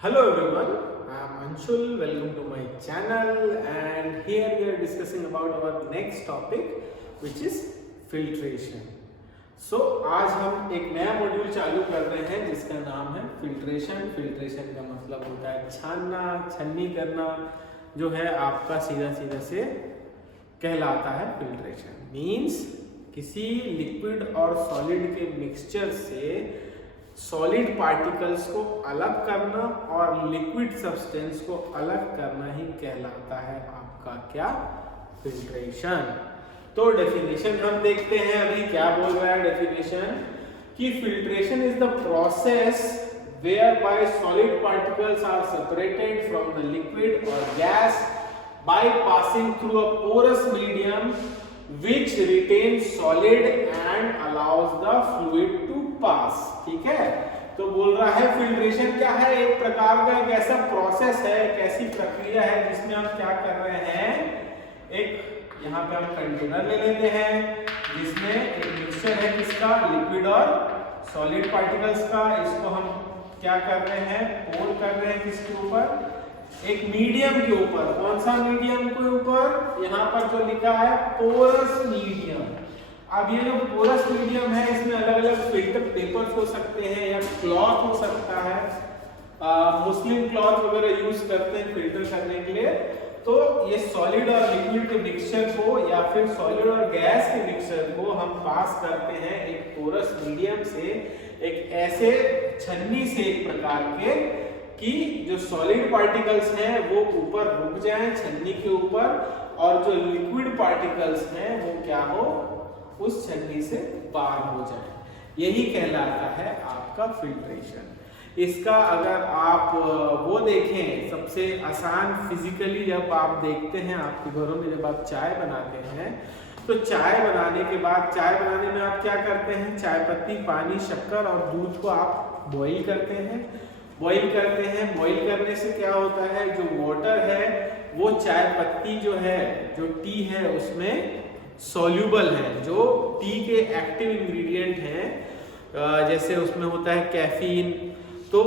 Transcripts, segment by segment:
Hello everyone, I am Anshul. Welcome to my channel and here we are discussing about our next topic which is filtration. So आज हम एक नया module चालू कर रहे हैं जिसका नाम है फिल्ट्रेशन। फिल्ट्रेशन का मतलब होता है छानना, छन्नी करना, जो है आपका सीधा सीधा से कहलाता है फिल्ट्रेशन। मीन्स किसी लिक्विड और सॉलिड के मिक्सचर से सॉलिड पार्टिकल्स को अलग करना और लिक्विड सब्सटेंस को अलग करना ही कहलाता है आपका क्या, फिल्ट्रेशन। तो डेफिनेशन हम देखते हैं अभी क्या बोल रहा है डेफिनेशन, कि filtration is the process whereby solid particles are separated from the liquid or gas by passing through a porous medium which retains solid and allows the fluid to pass। ठीक है, तो बोल रहा है फिल्ट्रेशन क्या है, एक प्रकार का एक ऐसा प्रोसेस है, एक ऐसी प्रक्रिया है जिसमें हम क्या कर रहे हैं, एक यहाँ पे हम कंटेनर ले लेते हैं जिसमें एक मिक्सचर है किसका, लिक्विड और सॉलिड पार्टिकल्स का। इसको हम क्या कर रहे हैं, पोर कर रहे हैं किसके ऊपर, एक मीडियम के ऊपर। कौन सा मीडियम के ऊपर, यहाँ पर जो लिखा है पोरस मीडियम। अब ये जो पोरस मीडियम है इसमें अलग अलग फिल्टर पेपर्स हो सकते हैं या क्लॉथ हो सकता है, मुस्लिम क्लॉथ वगैरह यूज करते हैं फिल्टर करने के लिए। तो ये सॉलिड और लिक्विड के मिक्सचर को या फिर सॉलिड और गैस के मिक्सचर को हम पास करते हैं एक पोरस मीडियम से, एक ऐसे छन्नी से एक प्रकार के, कि जो सॉलिड पार्टिकल्स हैं वो ऊपर रुक जाएं छन्नी के ऊपर, और जो लिक्विड पार्टिकल्स हैं वो क्या हो, उस छन्नी से बाहर हो जाए। यही कहलाता है आपका फिल्ट्रेशन। इसका अगर आप वो देखें, सबसे आसान फिजिकली जब आप देखते हैं आपके घरों में, जब आप चाय बनाते हैं तो चाय बनाने के बाद, चाय बनाने में आप क्या करते हैं, चाय पत्ती, पानी, शक्कर और दूध को आप बॉईल करते हैं। बॉईल करने से क्या होता है, जो वाटर है वो चाय पत्ती जो है, जो टी है उसमें सॉल्यूबल है। जो टी के एक्टिव इंग्रेडिएंट हैं, जैसे उसमें होता है कैफीन, तो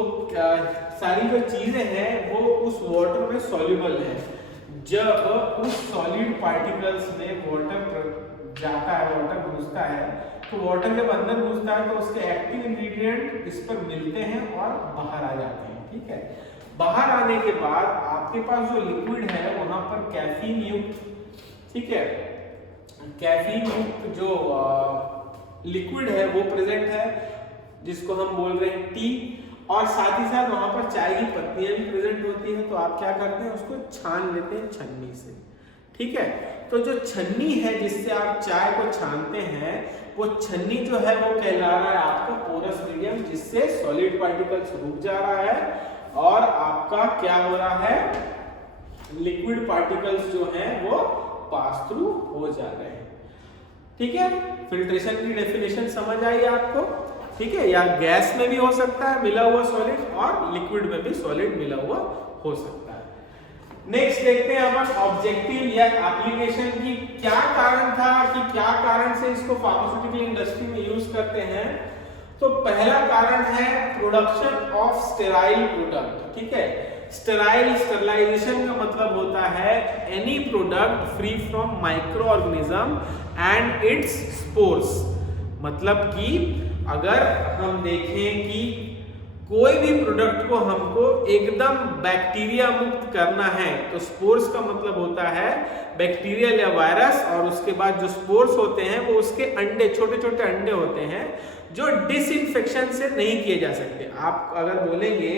सारी जो चीजें हैं वो उस वाटर में सॉल्यूबल है। जब उस सॉलिड पार्टिकल्स में वाटर जाता है, वाटर घुसता है, तो वाटर जब अंदर घुसता है तो उसके एक्टिव इंग्रेडिएंट इस पर मिलते हैं और बाहर आ जाते हैं। ठीक है, बाहर आने के बाद आपके पास जो लिक्विड है वहां पर कैफीन युक्त, ठीक है, कैफीन युक्त जो लिक्विड है वो प्रेजेंट है, जिसको हम बोल रहे हैं टी, और साथ ही साथ वहां पर चाय की पत्तियां भी प्रेजेंट होती हैं। तो आप क्या करते हैं, उसको छान लेते हैं छन्नी से। ठीक है, तो जो छन्नी है जिससे आप चाय को छानते हैं, वो छन्नी जो है वो कहला रहा है आपका पोरस मीडियम, जिससे सॉलिड पार्टिकल्स रुक जा रहा है और आपका क्या हो रहा है, लिक्विड पार्टिकल्स जो हैं वो पास थ्रू हो जा रहे हैं। ठीक है, फिल्ट्रेशन की डेफिनेशन समझ आई आपको। ठीक है, या गैस में भी हो सकता है मिला हुआ सॉलिड, और लिक्विड में भी सॉलिड मिला हुआ हो सकता है। नेक्स्ट देखते हैं अपन ऑब्जेक्टिव या एप्लीकेशन की, क्या कारण था कि क्या कारण से इसको फार्मास्यूटिकल इंडस्ट्री में यूज करते हैं। तो पहला कारण है प्रोडक्शन ऑफ स्टेराइल प्रोडक्ट। ठीक है, स्टेराइजेशन का मतलब होता है any product free from micro organism and it's spores. मतलब कि अगर हम देखें कि कोई भी प्रोडक्ट को हमको एकदम बैक्टीरिया मुक्त करना है, तो स्पोर्स का मतलब होता है बैक्टीरियल या वायरस, और उसके बाद जो स्पोर्स होते हैं वो उसके अंडे, छोटे छोटे अंडे होते हैं जो डिसइंफेक्शन से नहीं किए जा सकते। आप अगर बोलेंगे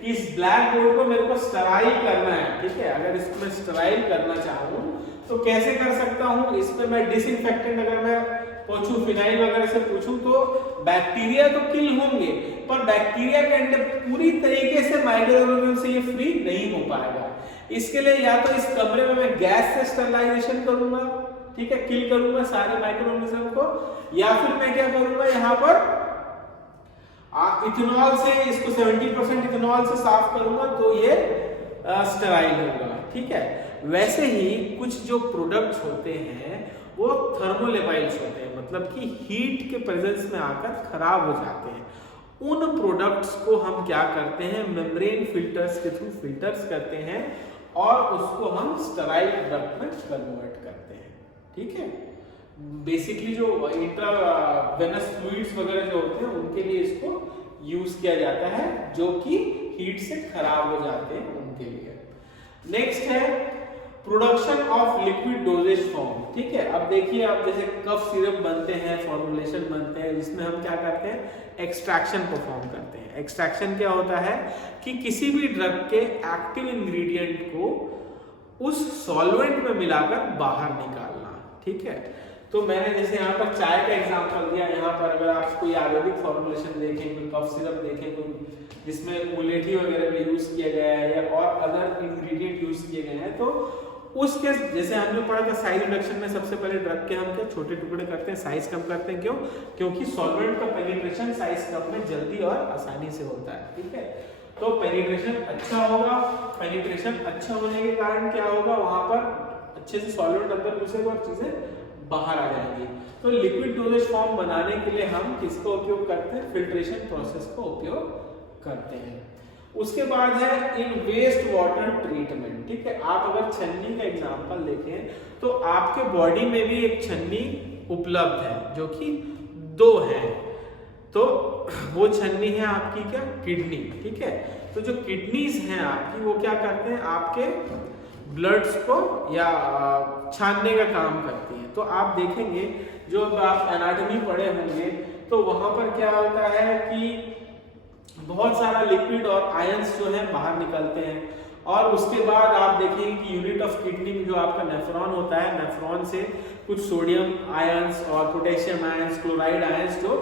कि इस ब्लैक बोर्ड को मेरे को स्टराइल करना है, ठीक है, अगर इसको मैं स्टराइल करना चाहूँ तो कैसे कर सकता हूँ, इस पे मैं डिसइंफेक्टेंट अगर मैं पूछूं, फिनाइल वगैरह से पूछूं, तो बैक्टीरिया तो किल होंगे, पर बैक्टीरिया के अंडे पूरी तरीके से माइक्रो ऑर्गेनिज्म से ये फ्री नहीं हो पाएगा। इसके लिए या तो इस कमरे में मैं गैस से स्टरलाइजेशन करूंगा, ठीक है, किल करूंगा सारे माइक्रो ऑर्गेनिज्म को, या फिर मैं क्या करूंगा, यहाँ पर इथेनॉल से इसको 70% इथेनॉल से साफ करूंगा, तो ये स्टराइल होगा। ठीक है, वैसे ही कुछ जो प्रोडक्ट्स होते हैं वो थर्मोलेबाइल्स होते हैं, मतलब कि हीट के प्रेजेंस में आकर खराब हो जाते हैं, उन प्रोडक्ट्स को हम क्या करते हैं, मेम्ब्रेन फिल्टर्स के थ्रू फिल्टर्स करते हैं और उसको हम स्टेराइल प्रोडक्ट में कन्वर्ट करते हैं। ठीक है, बेसिकली जो इंट्रावेनस फ्लूइड्स वगैरह जो होते हैं उनके लिए इसको यूज किया जाता है, जो कि हीट से खराब हो जाते हैं उनके लिए। नेक्स्ट है production of liquid doses form. ठीक है, अब देखिए आप जैसे कफ सिरप बनते हैं, फॉर्मुलेशन बनते हैं, जिसमें हम क्या करते हैं, एक्सट्रैक्शन परफॉर्म करते हैं। एक्सट्रैक्शन क्या होता है कि किसी भी ड्रग के एक्टिव इंग्रेडिएंट को उस सॉल्वेंट में मिलाकर बाहर निकालना। ठीक है, तो मैंने जैसे यहाँ पर चाय का एग्जांपल दिया, यहाँ पर अगर आप कोई आयुर्वेदिक फॉर्मुलेशन देखें, कोई कफ सिरप देखें, कोई जिसमें मुलेठी वगैरह में यूज किया गया है या और अदर इंग्रेडिएंट यूज किए गए हैं, तो उसके जैसे हमने पढ़ा था साइज रिडक्शन में सबसे पहले ड्रग के हम क्या छोटे टुकड़े करते हैं, साइज कम करते हैं। क्यों? क्योंकि सॉल्वेंट का पेनिट्रेशन साइज कम में जल्दी और आसानी से होता है। ठीक है, तो पेनिट्रेशन अच्छा होगा, पेनिट्रेशन अच्छा होने के कारण क्या होगा, वहां पर अच्छे से सॉल्वेंट अंदर घुसेगा और चीजें बाहर आ जाएंगी। तो लिक्विड डोजेज फॉर्म बनाने के लिए हम किसका उपयोग करते हैं, फिल्ट्रेशन प्रोसेस का उपयोग करते हैं। उसके बाद है इन वेस्ट वाटर ट्रीटमेंट। ठीक है, आप अगर छन्नी का एग्जांपल देखें तो आपके बॉडी में भी एक छन्नी उपलब्ध है, जो कि 2 है। तो वो छन्नी है आपकी क्या, किडनी। ठीक है, तो जो किडनीज हैं आपकी, वो क्या करते हैं, आपके ब्लड्स को या छानने का काम करती है। तो आप देखेंगे जो आप एनाटॉमी पढ़े होंगे तो वहां पर क्या होता है कि बहुत सारा लिक्विड और आयंस जो है बाहर निकलते हैं, और उसके बाद आप देखेंगे कि यूनिट ऑफ किडनी में जो आपका नेफ्रॉन होता है, नेफ्रॉन से कुछ सोडियम आयंस और पोटेशियम आयंस, क्लोराइड आयंस जो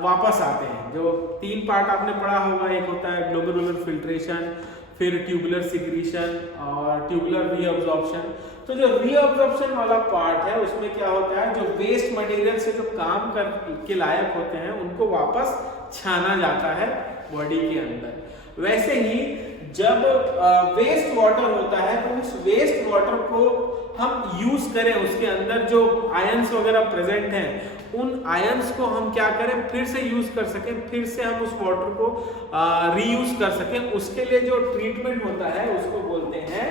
वापस आते हैं। जो 3 पार्ट आपने पढ़ा होगा, एक होता है ग्लोमेरुलर फिल्ट्रेशन, फिर ट्यूबुलर सिक्रीशन और ट्यूबुलर रीअब्जॉर्प्शन। तो जो रीअब्जॉर्प्शन वाला पार्ट है उसमें क्या होता है, जो वेस्ट मटेरियल से जो काम कर के लायक होते हैं उनको वापस छाना जाता है बॉडी के अंदर। वैसे ही जब वेस्ट वाटर होता है तो उस वेस्ट वाटर को हम यूज करें, उसके अंदर जो आयंस वगैरह प्रेजेंट हैं उन आयंस को हम क्या करें, फिर से यूज कर सकें, फिर से हम उस वाटर को रीयूज कर सकें। उसके लिए जो ट्रीटमेंट होता है उसको बोलते हैं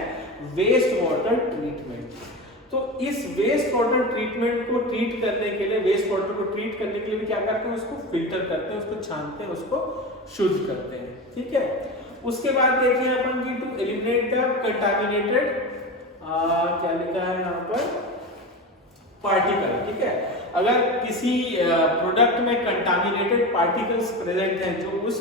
वेस्ट वाटर ट्रीटमेंट। तो इस वेस्ट वाटर ट्रीटमेंट को ट्रीट करने के लिए, वेस्ट वाटर को ट्रीट करने के लिए भी क्या करते हैं, उसको फिल्टर करते हैं, उसको छानते हैं, उसको शुद्ध करते हैं। ठीक है, उसके बाद देखिए अपन की टू एलिमिनेट द कंटामिनेटेड, क्या लिखा है यहाँ पर, पार्टिकल। ठीक है, अगर किसी प्रोडक्ट में कंटामिनेटेड पार्टिकल्स प्रेजेंट हैं जो उस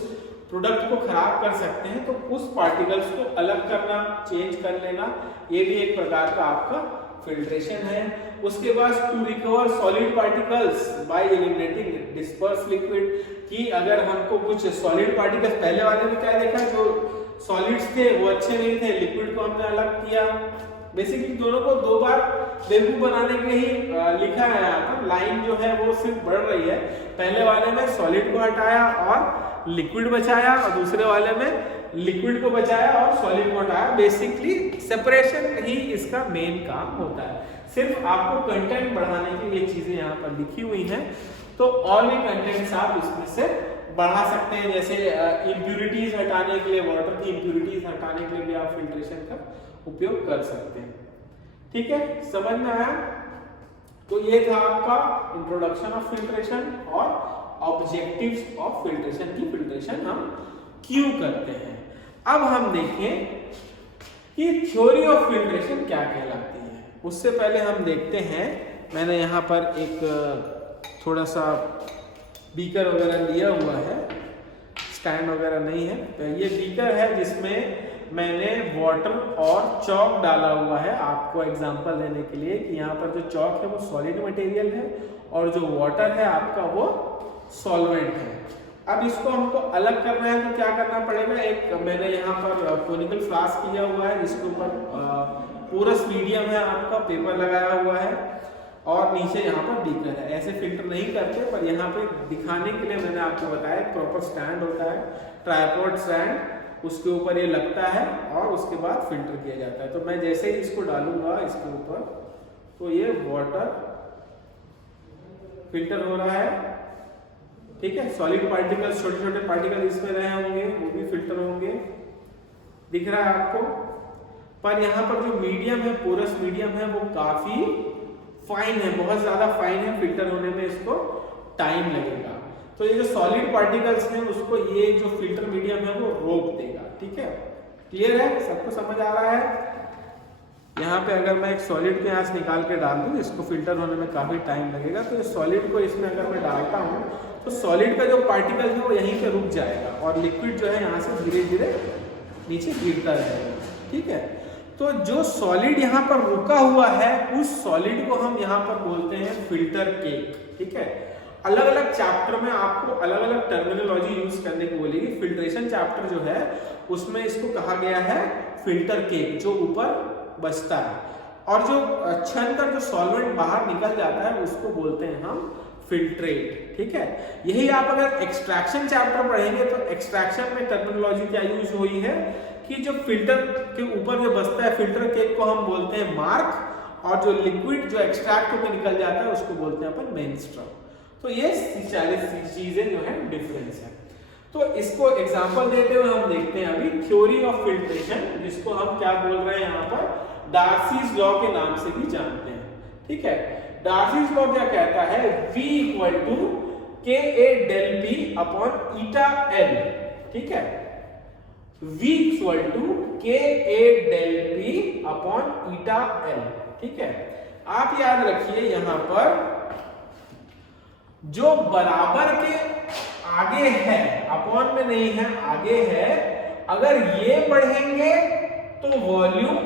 प्रोडक्ट को खराब कर सकते हैं, तो उस पार्टिकल्स को अलग करना, चेंज कर लेना, ये भी एक प्रकार का आपका फिल्ट्रेशन है। उसके बाद to recover solid particles by eliminating disperse liquid, कि अगर हमको कुछ सॉलिड पार्टिकल्स, पहले वाले में क्या देखा, जो सॉलिड्स थे वो अच्छे नहीं थे, लिक्विड को हमने अलग किया। बेसिकली दोनों को 2 बार बेवकूफ बनाने के लिए ही लिखा है यहाँ पर, लाइन जो है वो सिर्फ बढ़ रही है। पहले वाले में सॉलिड को हटाया और लिक्विड बचाया, और दूसरे वाले में लिक्विड को बचाया और सॉलिड को हटाया। बेसिकली सेपरेशन ही इसका मेन काम होता है, सिर्फ आपको कंटेंट बढ़ाने के लिए चीजें यहाँ पर लिखी हुई हैं। तो और भी कंटेंट्स आप इसमें से बढ़ा सकते हैं, जैसे इम्प्यूरिटीज हटाने के लिए, वाटर की इम्प्यूरिटीज हटाने के लिए भी आप फिल्ट्रेशन का उपयोग कर सकते हैं। ठीक है, समझ में आया? तो ये था आपका इंट्रोडक्शन ऑफ फिल्ट्रेशन और ऑब्जेक्टिव्स ऑफ फिल्ट्रेशन, की फिल्ट्रेशन हम क्यों करते हैं। अब हम देखें कि थ्योरी ऑफ फिल्ट्रेशन क्या कहलाती है। उससे पहले हम देखते हैं, मैंने यहाँ पर एक थोड़ा सा बीकर वगैरह लिया हुआ है, स्टैंड वगैरह नहीं है, तो ये बीकर है जिसमें मैंने वाटर और चॉक डाला हुआ है, आपको एग्जांपल देने के लिए कि यहाँ पर जो चॉक है वो सॉलिड मटेरियल है और जो वाटर है आपका वो सॉल्वेंट है। अब इसको हमको अलग करना है तो क्या करना पड़ेगा, एक मैंने यहाँ पर कोनिकल फ्लास्क किया हुआ है जिसके ऊपर पोरस मीडियम है आपका, पेपर लगाया हुआ है और नीचे यहाँ पर बीकर है। ऐसे फिल्टर नहीं करते, पर यहाँ पे दिखाने के लिए मैंने आपको बताया प्रॉपर स्टैंड होता है, ट्राइपॉड स्टैंड, उसके ऊपर ये लगता है और उसके बाद फिल्टर किया जाता है। तो मैं जैसे ही इसको डालूंगा इसके ऊपर तो ये वाटर फिल्टर हो रहा है ठीक है। सॉलिड पार्टिकल्स, छोटे छोटे पार्टिकल इसमें रहे होंगे, वो भी फिल्टर होंगे, दिख रहा है आपको। पर यहाँ पर जो मीडियम है, पोरस मीडियम है, वो काफी फाइन है, बहुत ज्यादा फाइन है, फिल्टर होने में इसको टाइम लगेगा। तो ये जो सॉलिड पार्टिकल्स हैं उसको ये जो फिल्टर मीडियम है वो रोक देगा, ठीक है। क्लियर है, सबको समझ आ रहा है। यहाँ पे अगर मैं एक सॉलिड को यहाँ से निकाल के डाल दूँ, इसको फिल्टर होने में काफी टाइम लगेगा, तो इस सॉलिड को इसमें अगर मैं डालता हूँ तो सॉलिड का जो पार्टिकल है वो यहीं पे रुक जाएगा और लिक्विड जो है यहाँ से धीरे धीरे नीचे गिरता रहेगा, ठीक है। तो जो सॉलिड यहाँ पर रुका हुआ है उस सॉलिड को हम यहाँ पर बोलते हैं फिल्टर केक, ठीक है। अलग अलग चैप्टर में आपको अलग अलग टर्मिनोलॉजी यूज करने को बोलेगी। फिल्ट्रेशन चैप्टर जो है उसमें इसको कहा गया है फिल्टर केक, जो ऊपर बचता है, और जो छन कर जो सॉल्वेंट बाहर निकल जाता है उसको बोलते हैं हम फिल्ट्रेट, ठीक है। यही आप अगर एक्सट्रैक्शन चैप्टर पढ़ेंगे तो एक्सट्रैक्शन में टर्मिनोलॉजी क्या यूज हुई है कि जो फिल्टर के ऊपर जो बचता है फिल्टर केक को हम बोलते हैं मार्क, और जो लिक्विड जो एक्सट्रैक्ट होकर निकल जाता है उसको बोलते हैं अपन मेनस्ट्रम। तो ये सारी चीजें जो है डिफरेंस है। तो इसको एग्जांपल देते हुए हम देखते हैं अभी थ्योरी ऑफ फिल्ट्रेशन, जिसको हम क्या बोल रहे हैं यहाँ पर, डार्सीज लॉ के नाम से भी जानते हैं, ठीक है। डार्सीज लॉ क्या कहता है, V equal to KA del P upon eta L, ठीक है। V equal to KA del P upon eta L, ठीक है। आप याद रखिए यहाँ पर जो बराबर के आगे है, अपॉन में नहीं है, आगे है, अगर ये बढ़ेंगे तो वॉल्यूम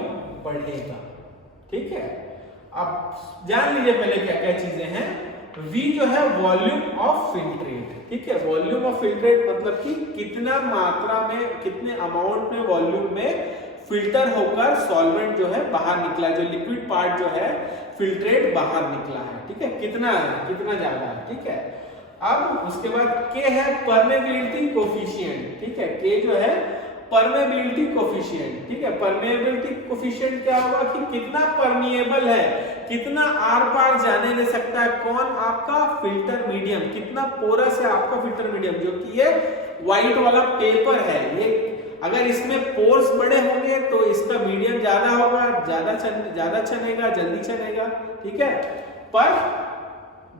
बढ़ेगा, ठीक है। अब जान लीजिए पहले क्या क्या चीजें हैं। V जो है वॉल्यूम ऑफ फिल्ट्रेट, ठीक है। वॉल्यूम ऑफ फिल्ट्रेट मतलब कि कितना मात्रा में, कितने अमाउंट में वॉल्यूम में फिल्टर होकर सॉल्वेंट जो है बाहर निकला, जो लिक्विड पार्ट जो है फिल्ट्रेट बाहर निकला है, ठीक है, कितना है, कितना ज्यादा है, ठीक है। अब उसके बाद K है परमेबिलिटी कोफिशिएंट, ठीक है। K जो है परमेबिलिटी कोफिशिएंट, ठीक है। परमेबिलिटी कोफिशिएंट क्या होगा कि कितना परमिएबल है, कितना आर पार जाने दे सकता है कौन, आपका फिल्टर मीडियम, कितना पोरस है आपका फिल्टर मीडियम, जो कि ये व्हाइट वाला पेपर है। ये अगर इसमें पोर्स बड़े होंगे तो इसका मीडियम ज्यादा होगा, ज्यादा छनेगा, जल्दी छनेगा, ठीक है। पर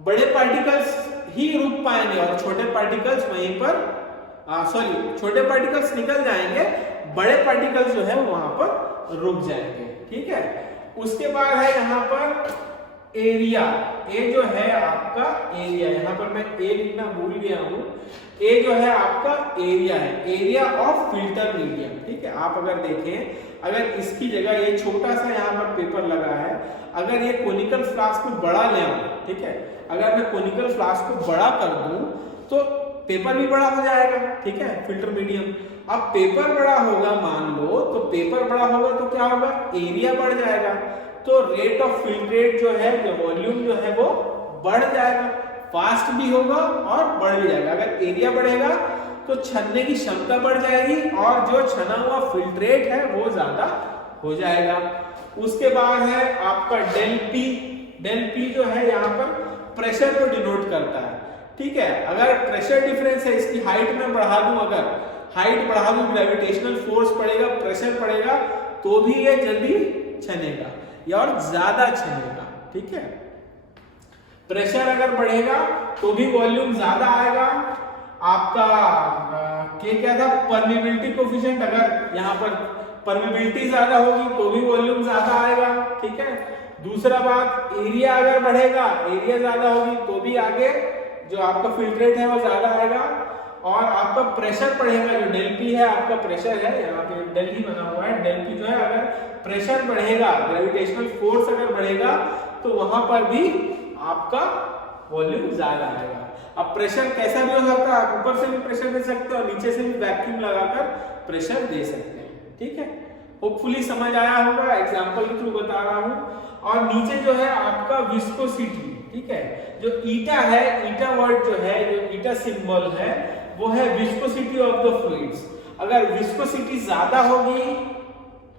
बड़े पार्टिकल्स ही रुक पाएंगे और छोटे पार्टिकल्स वहीं पर छोटे पार्टिकल्स निकल जाएंगे, बड़े पार्टिकल्स जो है वहां पर रुक जाएंगे, ठीक है। उसके बाद है यहाँ पर एरिया, ए जो है आपका एरिया, यहाँ पर मैं ए लिखना भूल गया हूँ। ए जो है आपका एरिया है, एरिया ऑफ फिल्टर मीडियम, ठीक है। आप अगर देखें, अगर इसकी जगह ये छोटा सा यहाँ पर पेपर लगा है, अगर ये कोनिकल फ्लास्क को बड़ा ले आऊं, ठीक है, अगर मैं कोनिकल फ्लास्क को बड़ा कर दूं तो पेपर भी बड़ा हो जाएगा, ठीक है, फिल्टर मीडियम। अब पेपर बड़ा होगा मान लो, तो पेपर बड़ा होगा तो क्या होगा, एरिया बढ़ जाएगा, तो रेट ऑफ फिल्ट्रेट जो है, जो वॉल्यूम जो है वो बढ़ जाएगा, फास्ट भी होगा और बढ़ भी जाएगा। अगर एरिया बढ़ेगा तो छनने की क्षमता बढ़ जाएगी और जो छना हुआ फिल्ट्रेट है वो ज्यादा हो जाएगा। उसके बाद है आपका डेल पी, डेल पी जो है यहाँ पर प्रेशर को डिनोट करता है, ठीक है। अगर प्रेशर डिफरेंस है, इसकी हाइट में बढ़ा दूं, अगर हाइट बढ़ा दूं, ग्रेविटेशनल फोर्स पड़ेगा, प्रेशर पड़ेगा, तो भी ये जल्दी छनेगा या और ज्यादा छनेगा, ठीक है। प्रेशर अगर बढ़ेगा तो भी वॉल्यूम ज्यादा आएगा। आपका क्या था, परमेबिलिटी कोफिशिएंट, अगर यहाँ पर परमेबिलिटी ज्यादा होगी तो भी वॉल्यूम ज्यादा आएगा, ठीक है। दूसरा बात, एरिया अगर बढ़ेगा, एरिया ज्यादा होगी तो भी आगे जो आपका फिल्ट्रेट है वो ज्यादा आएगा। और आपका प्रेशर बढ़ेगा, जो डेल पी है आपका प्रेशर है, यहाँ पे डेल ही बना हुआ है, डेल पी जो है अगर प्रेशर बढ़ेगा, ग्रेविटेशनल फोर्स अगर बढ़ेगा तो वहां पर भी आपका वॉल्यूम ज्यादा आएगा। अब प्रेशर कैसा भी हो सकता है, आप ऊपर से भी प्रेशर दे सकते हो और नीचे से भी वैक्यूम लगाकर प्रेशर दे सकते हैं, ठीक है। होपफुली समझ आया होगा, एग्जांपल के थ्रू बता रहा हूं। और नीचे जो है आपका विस्कोसिटी, ठीक है, जो ईटा है, ईटा वर्ड जो है, जो ईटा सिंबल है वो है विस्कोसिटी ऑफ द फ्लूइड्स। अगर विस्कोसिटी ज्यादा होगी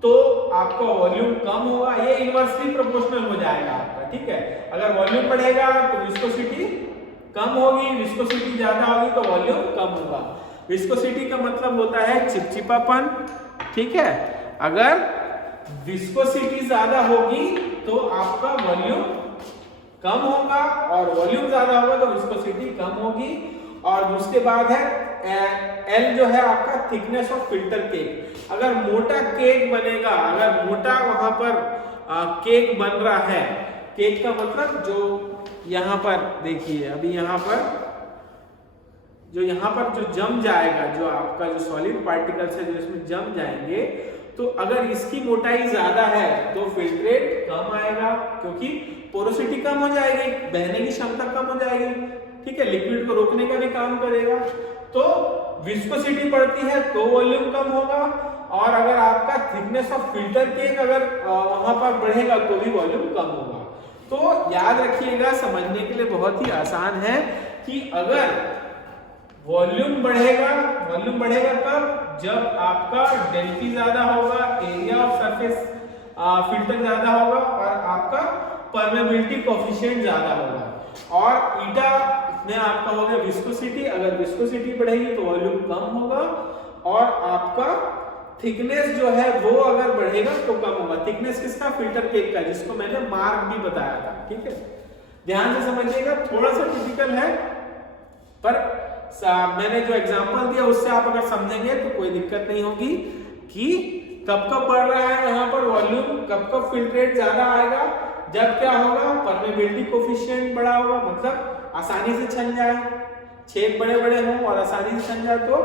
तो आपका वॉल्यूम कम होगा, ये इनवर्सली प्रोपोर्शनल हो जाएगा आपका, ठीक है। अगर वॉल्यूम बढ़ेगा तो विस्कोसिटी कम होगी, विस्कोसिटी ज्यादा होगी तो वॉल्यूम कम होगा। विस्कोसिटी का मतलब होता है चिपचिपापन, ठीक है। अगर विस्कोसिटी ज्यादा होगी तो आपका वॉल्यूम कम होगा, और वॉल्यूम ज्यादा होगा तो विस्कोसिटी कम होगी। और उसके बाद है एल जो है आपका थिकनेस ऑफ फिल्टर केक। अगर मोटा केक बनेगा, अगर मोटा वहां पर केक बन रहा है, केक का मतलब जो यहाँ पर देखिए, अभी यहाँ पर जो जम जाएगा, जो आपका जो सॉलिड पार्टिकल्स है जो इसमें जम जाएंगे, तो अगर इसकी मोटाई ज्यादा है तो फिल्ट्रेट कम आएगा, क्योंकि पोरोसिटी कम हो जाएगी, बहने की क्षमता कम हो जाएगी, ठीक है, लिक्विड को रोकने का भी काम करेगा। तो विस्कोसिटी बढ़ती है तो वॉल्यूम कम होगा, और अगर आपका थिकनेस ऑफ फिल्टर केक अगर वहां पर बढ़ेगा तो भी वॉल्यूम कम होगा। तो याद रखिएगा, समझने के लिए बहुत ही आसान है कि अगर वॉल्यूम बढ़ेगा तब जब आपका डेंसिटी ज्यादा होगा, एरिया ऑफ सरफेस फिल्टर ज्यादा होगा, और आपका परमेबिलिटी कोएफिशिएंट ज्यादा होगा। और ईटा में आपका हो गया विस्कोसिटी, अगर विस्कोसिटी बढ़ेगी तो वॉल्यूम कम होगा, और आपका थिकनेस जो है वो अगर बढ़ेगा तो कम होगा। थिकनेस किसका? फिल्टर केक का, जिसको मैंने मार्क भी बताया था, ठीक है। ध्यान से समझिएगा, थोड़ा सा टिपिकल है, पर मैंने जो एग्जांपल दिया उससे आप अगर समझेंगे तो कोई दिक्कत नहीं होगी कि कब कब बढ़ रहा है यहाँ पर वॉल्यूम, कब कब फिल्ट्रेट ज्यादा आएगा, जब क्या होगा, परमेबिलिटी कोएफिशिएंट बड़ा होगा, मतलब आसानी से छन जाए, छेद बड़े बड़े हों और आसानी से छन जाए तो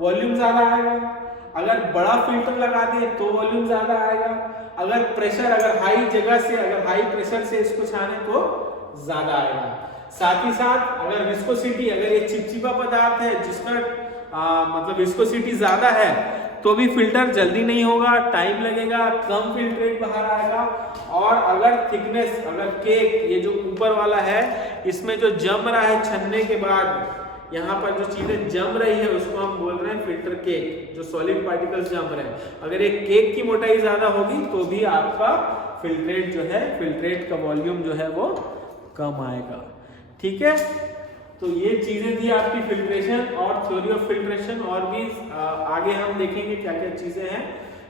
वॉल्यूम ज्यादा आएगा। अगर बड़ा फिल्टर लगा दिए तो वॉल्यूम ज्यादा आएगा। अगर प्रेशर, अगर हाई जगह से, अगर हाई प्रेशर से इसको छाने तो ज्यादा आएगा। साथ ही साथ अगर विस्कोसिटी, अगर ये चिपचिपा पदार्थ है जिसका मतलब विस्कोसिटी ज्यादा है तो भी फिल्टर जल्दी नहीं होगा, टाइम लगेगा, कम फिल्ट्रेट बाहर आएगा। और अगर थिकनेस, अगर केक ये जो ऊपर वाला है इसमें जो जम रहा है छनने के बाद, यहाँ पर जो चीजें जम रही है उसको हम बोल रहे हैं फिल्टर केक, जो सॉलिड पार्टिकल्स जम रहे हैं। अगर एक केक की मोटाई ज्यादा होगी तो भी आपका फिल्ट्रेट जो है, फिल्ट्रेट का वॉल्यूम जो है वो कम आएगा, ठीक है। तो ये चीजें थी आपकी फिल्ट्रेशन और थ्योरी ऑफ फिल्ट्रेशन, और भी आगे हम देखेंगे क्या क्या चीजें हैं,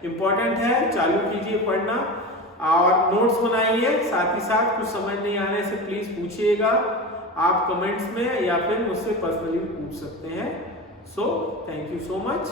इंपॉर्टेंट है, चालू कीजिए पढ़ना और नोट्स बनाइए। साथ ही साथ कुछ समझ नहीं आने से प्लीज पूछिएगा आप कमेंट्स में, या फिर मुझसे पर्सनली पूछ सकते हैं। So thank you so much.